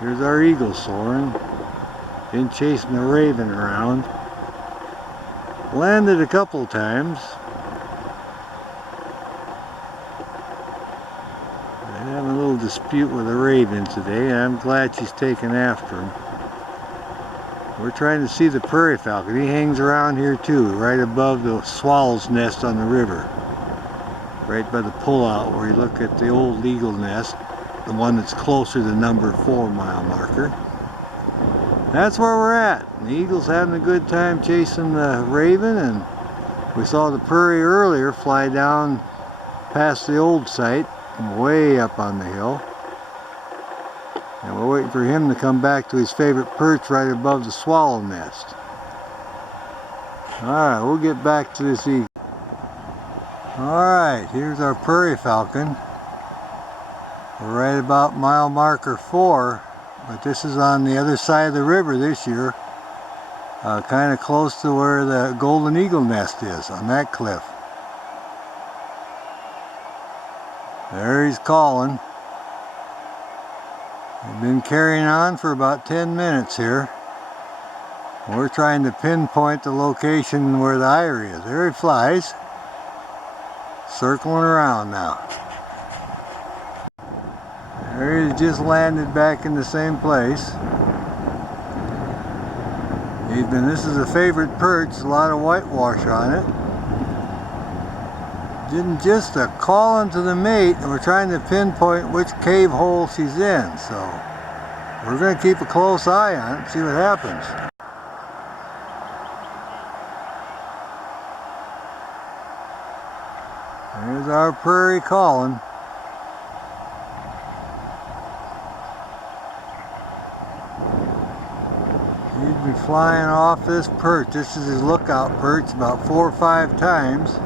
Here's our eagle soaring. Been chasing the raven around. Landed a couple times. Having a little dispute with the raven today. I'm glad she's taken after him. We're trying to see the prairie falcon. He hangs around here too, right above the swallow's nest on the river. Right by the pullout where you look at the old eagle nest, the one that's closer to number 4 mile marker. That's where we're at. The eagle's having a good time chasing the raven, and we saw the prairie earlier fly down past the old site, way up on the hill. And we're waiting for him to come back to his favorite perch right above the swallow nest. Alright, we'll get back to this eagle. Alright, here's our prairie falcon. We're right about mile marker 4, but this is on the other side of the river this year. Kind of close to where the golden eagle nest is, on that cliff. There he's calling. We've been carrying on for about 10 minutes here. We're trying to pinpoint the location where the eyrie is. There he flies. Circling around now. There he just landed back in the same place. This is a favorite perch, a lot of whitewash on it. Didn't just calling to the mate, and we're trying to pinpoint which cave hole she's in, so we're going to keep a close eye on it and see what happens. There's our prairie calling. He'd be flying off this perch. This is his lookout perch about 4 or 5 times.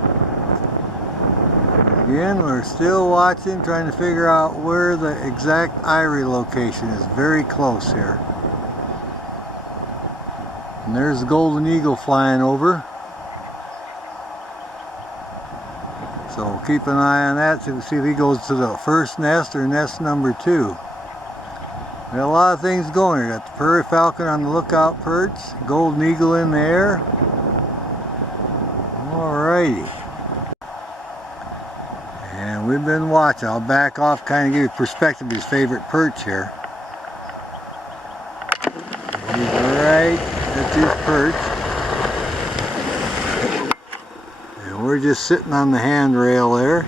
Again, we're still watching, trying to figure out where the exact eyrie location is. Very close here. And there's the golden eagle flying over. So we'll keep an eye on that to see if he goes to the first nest or nest number 2. We got a lot of things going here. Got the prairie falcon on the lookout perch, golden eagle in the air. Alrighty. And we've been watching. I'll back off, kind of give you perspective of his favorite perch here. He's right at his perch. We're just sitting on the handrail there.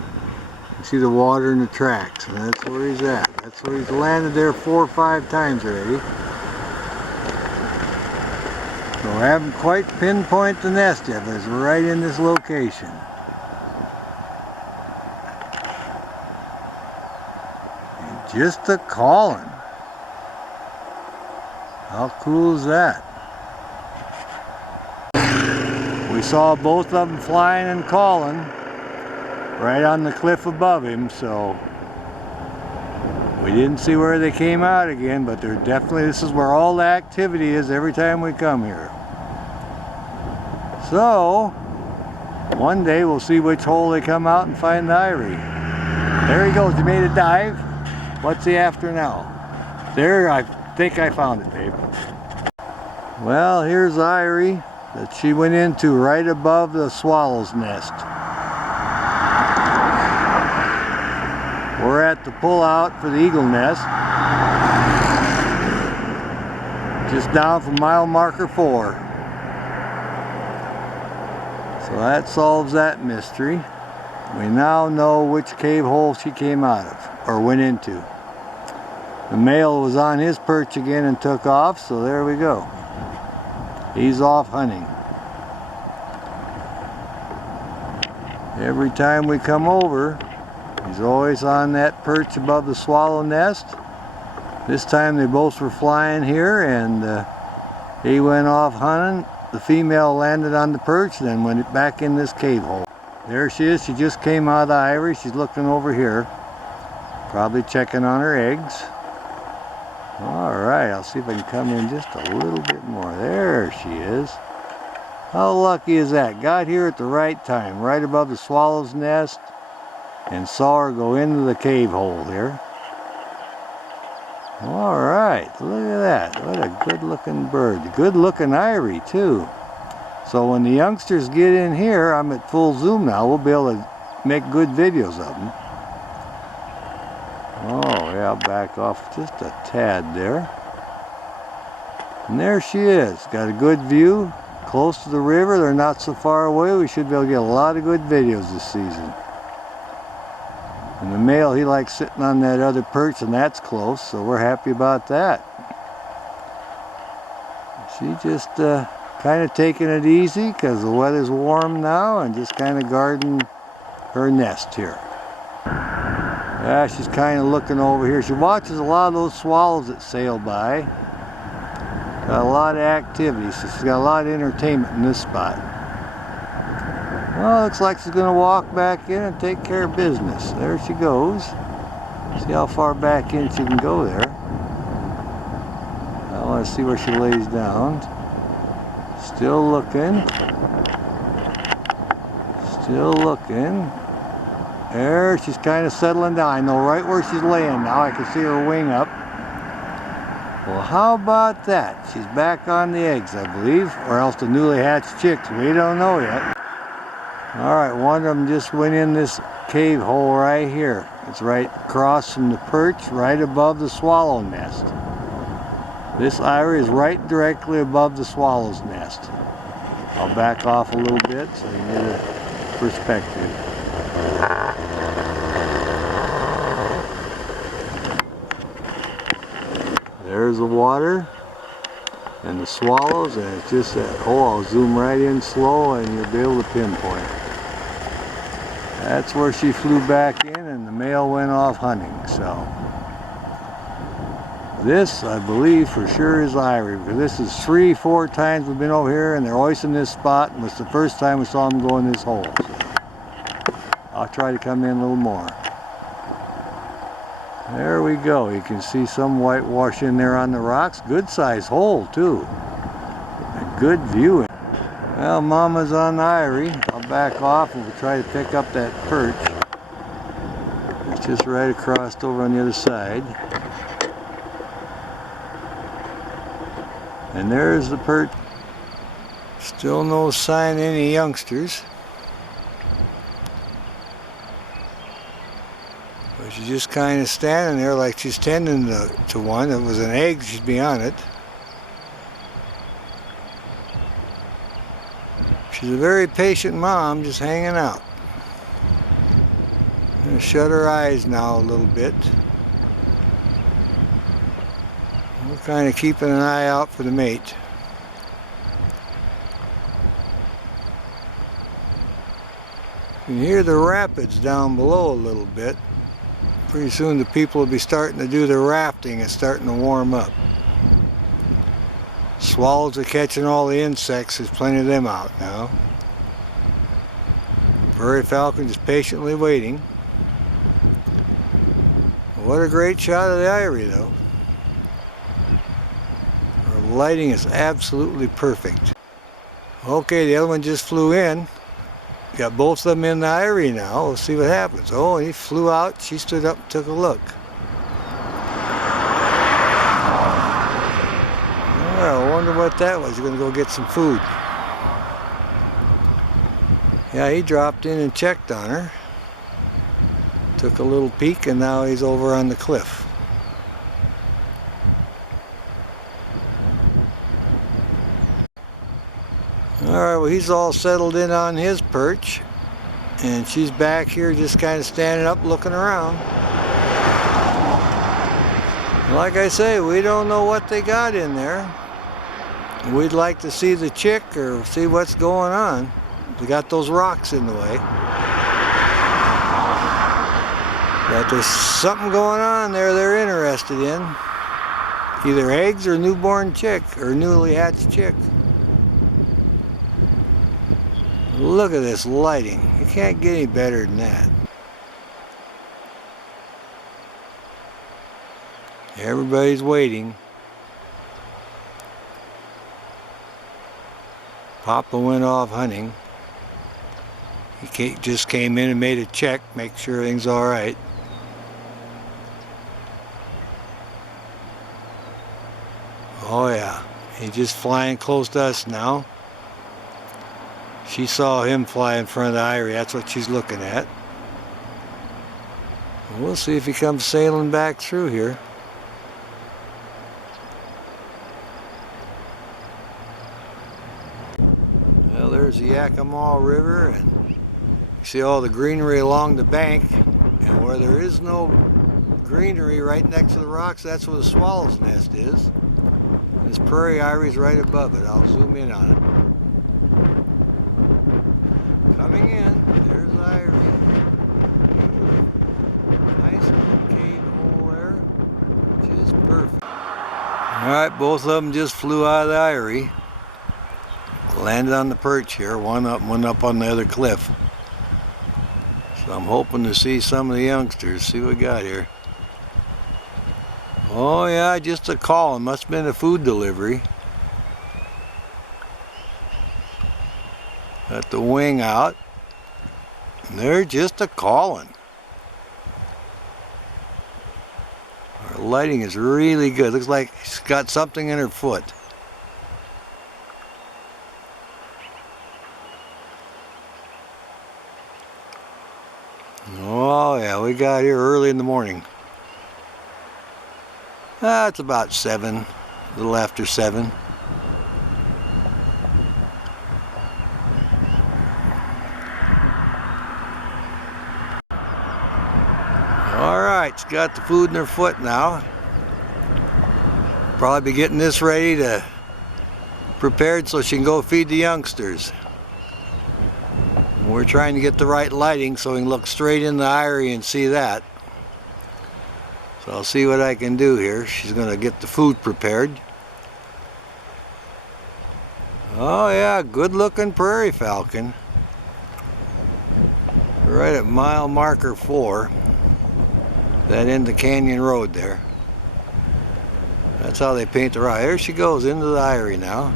See the water in the tracks, and that's where he's at. That's where he's landed there 4 or 5 times already. So I haven't quite pinpointed the nest yet, but it's right in this location. And just a calling. How cool is that? We saw both of them flying and calling right on the cliff above him, so we didn't see where they came out again, but they're definitely, this is where all the activity is every time we come here. So one day we'll see which hole they come out and find the eyrie. There he goes. He made a dive. What's he after now? There, I think I found it, Dave. Well, here's the eyrie that she went into right above the swallow's nest. We're at the pullout for the eagle nest, just down from mile marker 4. So that solves that mystery. We now know which cave hole she came out of, or went into. The male was on his perch again and took off, so there we go. He's off hunting. Every time we come over, he's always on that perch above the swallow nest. This time they both were flying here, and he went off hunting. The female landed on the perch, then went back in this cave hole. There she is. She just came out of the eyrie. She's looking over here, probably checking on her eggs. Alright, I'll see if I can come in just a little bit more. There she is. How lucky is that? Got here at the right time, right above the swallow's nest, and saw her go into the cave hole there. All right, look at that. What a good looking bird. Good looking eyrie too. So when the youngsters get in here, I'm at full zoom now, we'll be able to make good videos of them. Oh yeah, I'll back off just a tad there. And there she is. Got a good view, close to the river. They're not so far away. We should be able to get a lot of good videos this season. And the male, he likes sitting on that other perch, and that's close, so we're happy about that. She just kind of taking it easy because the weather's warm now, and just kind of guarding her nest here. Yeah, she's kind of looking over here. She watches a lot of those swallows that sail by. Got a lot of activity, so she's got a lot of entertainment in this spot. Well, looks like she's going to walk back in and take care of business. There she goes. See how far back in she can go there. I want to see where she lays down. Still looking. Still looking. There, she's kind of settling down. I know right where she's laying now. I can see her wing up. Well, how about that? She's back on the eggs, I believe, or else the newly hatched chicks. We don't know yet. All right, one of them just went in this cave hole right here. It's right across from the perch, right above the swallow nest. This eyrie is right directly above the swallow's nest. I'll back off a little bit so you get a perspective. There's the water and the swallows, and it's just that, oh, I'll zoom right in slow and you'll be able to pinpoint. That's where she flew back in, and the male went off hunting. So this, I believe for sure, is eyrie. This is 3-4 times we've been over here, and they're always in this spot, and it's the first time we saw them go in this hole. I'll try to come in a little more. There we go. You can see some whitewash in there on the rocks. Good size hole too. A good view. Well, Mama's on the eyrie. I'll back off and we'll try to pick up that perch. It's just right across over on the other side. And there's the perch. Still no sign of any youngsters. She's just kind of standing there like she's tending to one. If it was an egg, she'd be on it. She's a very patient mom, just hanging out. Shut her eyes now a little bit. We're kind of keeping an eye out for the mate. You can hear the rapids down below a little bit. Pretty soon the people will be starting to do their rafting and starting to warm up. Swallows are catching all the insects. There's plenty of them out now. Prairie falcon is patiently waiting. What a great shot of the eyrie though. The lighting is absolutely perfect. Okay, the other one just flew in. Got both of them in the eyrie now. We'll see what happens. Oh, he flew out. She stood up and took a look. Well, I wonder what that was. He's going to go get some food. Yeah, he dropped in and checked on her. Took a little peek, and now he's over on the cliff. Alright, well, he's all settled in on his perch, and she's back here just kind of standing up looking around. Like I say, we don't know what they got in there. We'd like to see the chick or see what's going on. We got those rocks in the way. But there's something going on there they're interested in. Either eggs or newborn chick or newly hatched chick. Look at this lighting. You can't get any better than that. Everybody's waiting. Papa went off hunting. He just came in and made a check, make sure everything's all right. Oh yeah, he's just flying close to us now. She saw him fly in front of the eyrie. That's what she's looking at. We'll see if he comes sailing back through here. Well, there's the Yakima River, and you see all the greenery along the bank. And where there is no greenery right next to the rocks, that's where the swallow's nest is. This prairie eyrie right above it. I'll zoom in on it. Coming in, there's the eyrie. Nice little cave over there. Just perfect. Alright, both of them just flew out of the eyrie. Landed on the perch here, one up on the other cliff. So I'm hoping to see some of the youngsters. See what we got here. Oh yeah, just a call. It must have been a food delivery. Got the wing out. And they're just a calling. Our lighting is really good. Looks like she's got something in her foot. Oh yeah, we got here early in the morning. It's about 7, a little after 7. Alright, she's got the food in her foot now. Probably be getting this ready to prepared so she can go feed the youngsters. We're trying to get the right lighting so we can look straight in the eyrie and see that. So I'll see what I can do here. She's going to get the food prepared. Oh yeah, good looking prairie falcon. Right at mile marker 4. That end of Canyon Road there. That's how they paint the rock. There she goes into the eyrie now.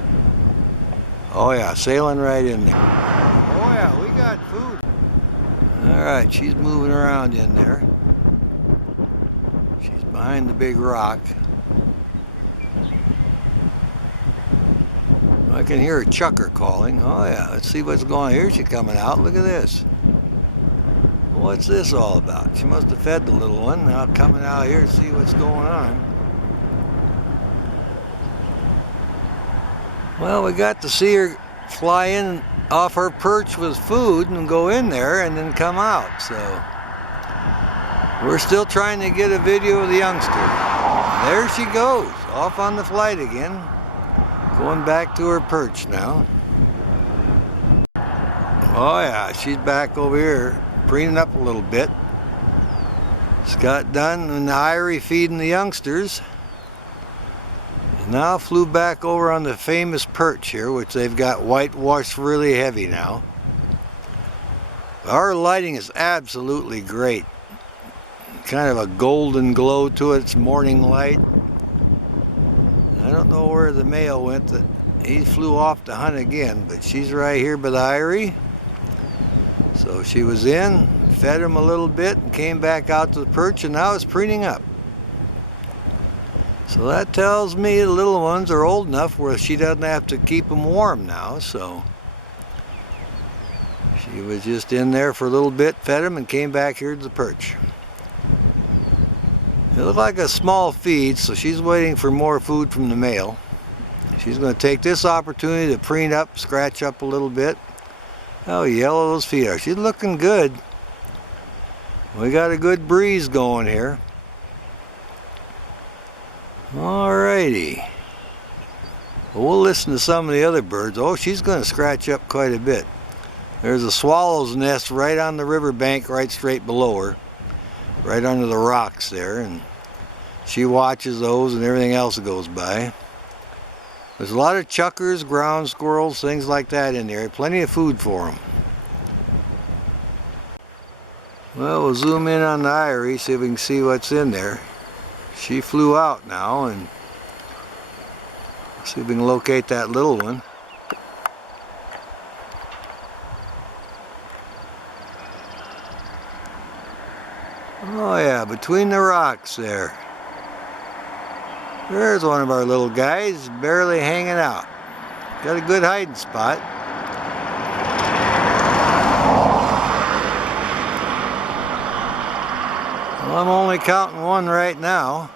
Oh yeah, sailing right in there. Oh yeah, we got food. Alright, she's moving around in there. She's behind the big rock. I can hear a chucker calling. Oh yeah, let's see what's going on. Here she's coming out. Look at this. What's this all about? She must have fed the little one. Now I'm coming out here to see what's going on. Well, we got to see her fly in off her perch with food and go in there and then come out. So we're still trying to get a video of the youngster. There she goes, off on the flight again. Going back to her perch now. Oh yeah, she's back over here, preening up a little bit. She's got done in the eyrie feeding the youngsters. Now flew back over on the famous perch here, which they've got whitewashed really heavy now. Our lighting is absolutely great. Kind of a golden glow to it. It's morning light. I don't know where the male went. He flew off to hunt again, but she's right here by the eyrie. So she was in, fed him a little bit, came back out to the perch, and now is preening up. So that tells me the little ones are old enough where she doesn't have to keep them warm now. So she was just in there for a little bit, fed them, and came back here to the perch. It looked like a small feed, so she's waiting for more food from the male. She's going to take this opportunity to preen up, scratch up a little bit. How yellow those feet are. She's looking good. We got a good breeze going here. Alrighty. Well, we'll listen to some of the other birds. Oh, she's going to scratch up quite a bit. There's a swallow's nest right on the river bank, right straight below her. Right under the rocks there. And she watches those and everything else that goes by. There's a lot of chuckers, ground squirrels, things like that in there. Plenty of food for them. Well, we'll zoom in on the eyrie, see if we can see what's in there. She flew out now, and see if we can locate that little one. Oh yeah, between the rocks there. There's one of our little guys, barely hanging out. Got a good hiding spot. Well, I'm only counting one right now.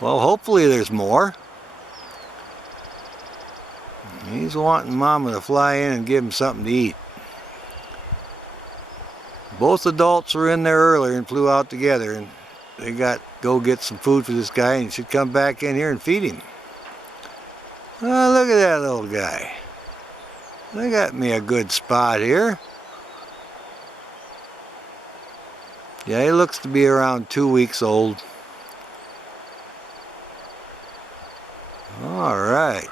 Well, hopefully there's more. He's wanting Mama to fly in and give him something to eat. Both adults were in there earlier and flew out together, and they got go get some food for this guy, and he should come back in here and feed him. Oh, look at that little guy. They got me a good spot here. Yeah, he looks to be around 2 weeks old. All right.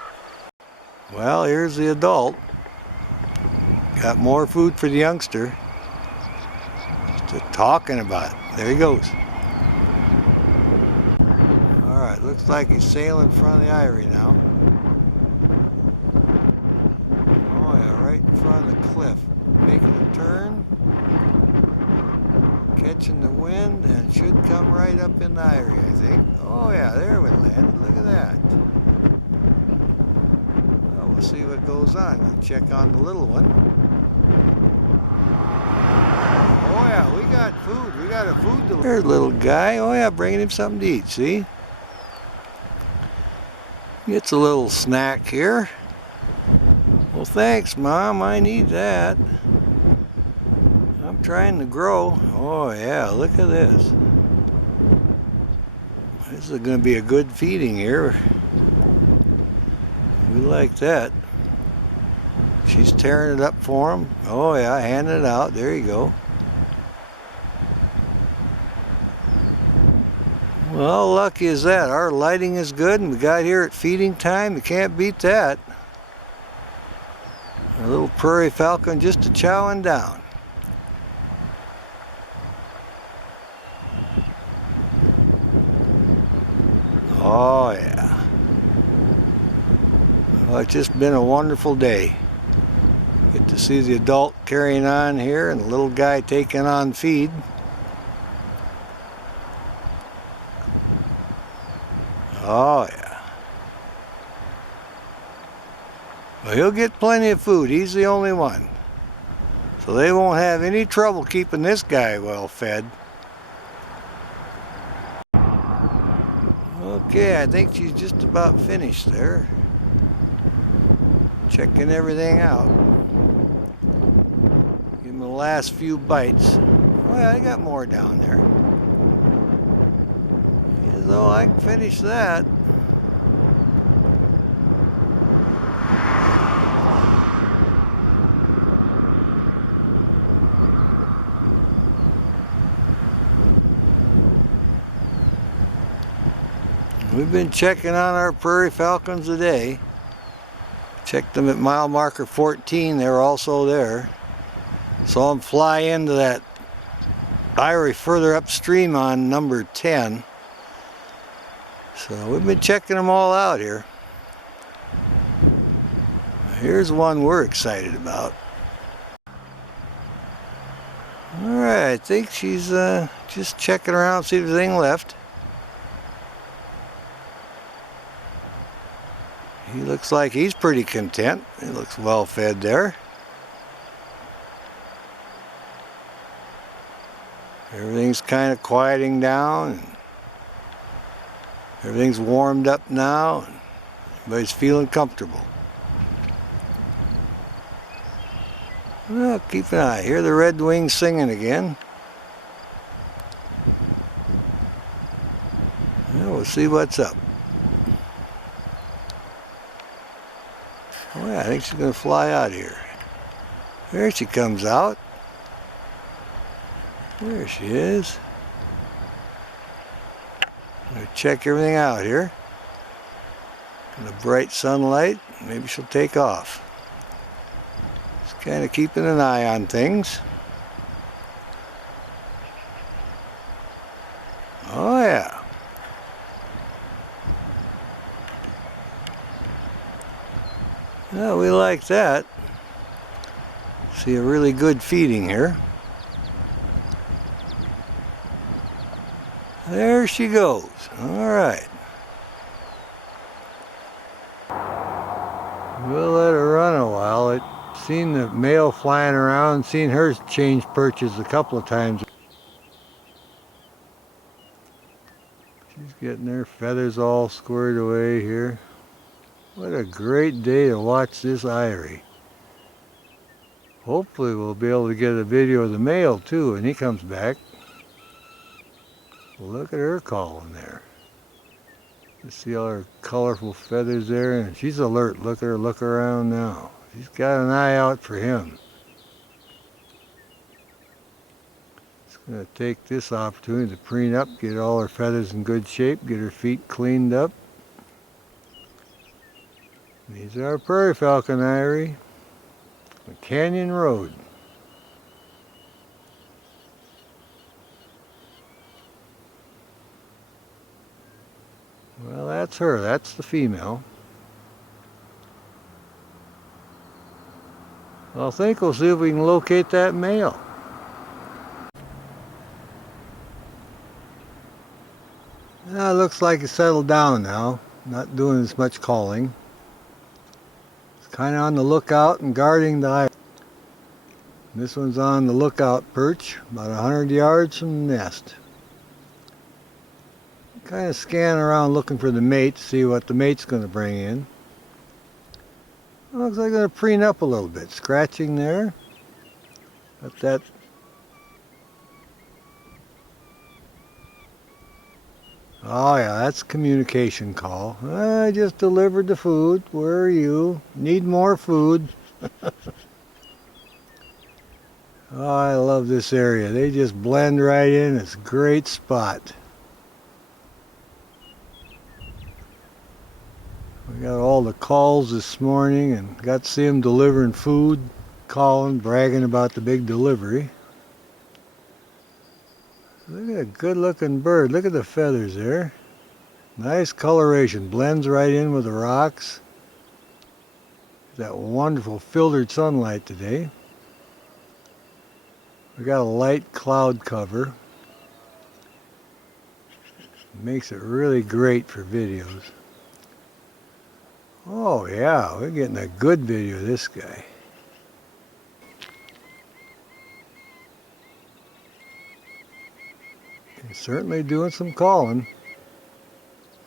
Well, here's the adult. Got more food for the youngster. Just talking about it. There he goes. All right, looks like he's sailing in front of the eyrie now. Oh, yeah, right in front of the cliff. Making a turn. Catching the wind and should come right up in the eyrie, I think. Oh, yeah, there we land. Look at that. We'll see what goes on. We'll check out the little one. Oh yeah, we got food. We got a food. There's a little guy. Oh yeah, bringing him something to eat, see? Gets a little snack here. Well, thanks, Mom. I need that. I'm trying to grow. Oh yeah, look at this. This is going to be a good feeding here. Like that. She's tearing it up for him. Oh yeah, handing it out. There you go. Well, how lucky is that? Our lighting is good and we got here at feeding time. You can't beat that. A little prairie falcon just a chowing down. Oh yeah. Well, it's just been a wonderful day. Get to see the adult carrying on here and the little guy taking on feed. Oh yeah. Well, he'll get plenty of food. He's the only one. So they won't have any trouble keeping this guy well fed. Okay, I think she's just about finished there. Checking everything out. Give him the last few bites. Well, I got more down there. So I can finish that. We've been checking on our prairie falcons today. Checked them at mile marker 14. They're also there. Saw them fly into that eyrie further upstream on number 10. So we've been checking them all out here. Here's one we're excited about. Alright, I think she's just checking around, see if there's anything left. He looks like he's pretty content. He looks well fed there. Everything's kind of quieting down. Everything's warmed up now. Everybody's feeling comfortable. Well, keep an eye. Hear the redwings singing again. We'll see what's up. Yeah, I think she's going to fly out here. There she comes out. There she is. Check everything out here. In the bright sunlight, maybe she'll take off. Just kind of keeping an eye on things. Oh yeah. Well, we like that. See a really good feeding here. There she goes. All right. flying around, seen her change perches a couple of times. She's getting her feathers all squared away here. What a great day to watch this eyrie. Hopefully we'll be able to get a video of the male too when he comes back. Look at her calling there. You see all her colorful feathers there, and she's alert. Look at her look around now. She's got an eye out for him. Just going to take this opportunity to preen up, get all her feathers in good shape, get her feet cleaned up. These are our prairie falcon eyrie, Canyon Road. Well, that's her. That's the female. I think we'll see if we can locate that male. It looks like it's settled down now. Not doing as much calling. It's kind of on the lookout and guarding the eyrie. This one's on the lookout perch, about 100 yards from the nest. Kind of scanning around looking for the mate to see what the mate's going to bring in. Looks like they're going to preen up a little bit. Scratching there. That's that. Oh yeah, that's communication call. I just delivered the food. Where are you? Need more food. Oh, I love this area. They just blend right in. It's a great spot. We got all the calls this morning and got to see them delivering food, calling, bragging about the big delivery. Look at a good looking bird. Look at the feathers there. Nice coloration. Blends right in with the rocks. That wonderful filtered sunlight today. We got a light cloud cover. Makes it really great for videos. Oh yeah, we're getting a good video of this guy. He's certainly doing some calling.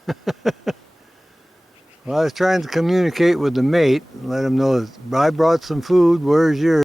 Well, I was trying to communicate with the mate and let him know that I brought some food, where's yours?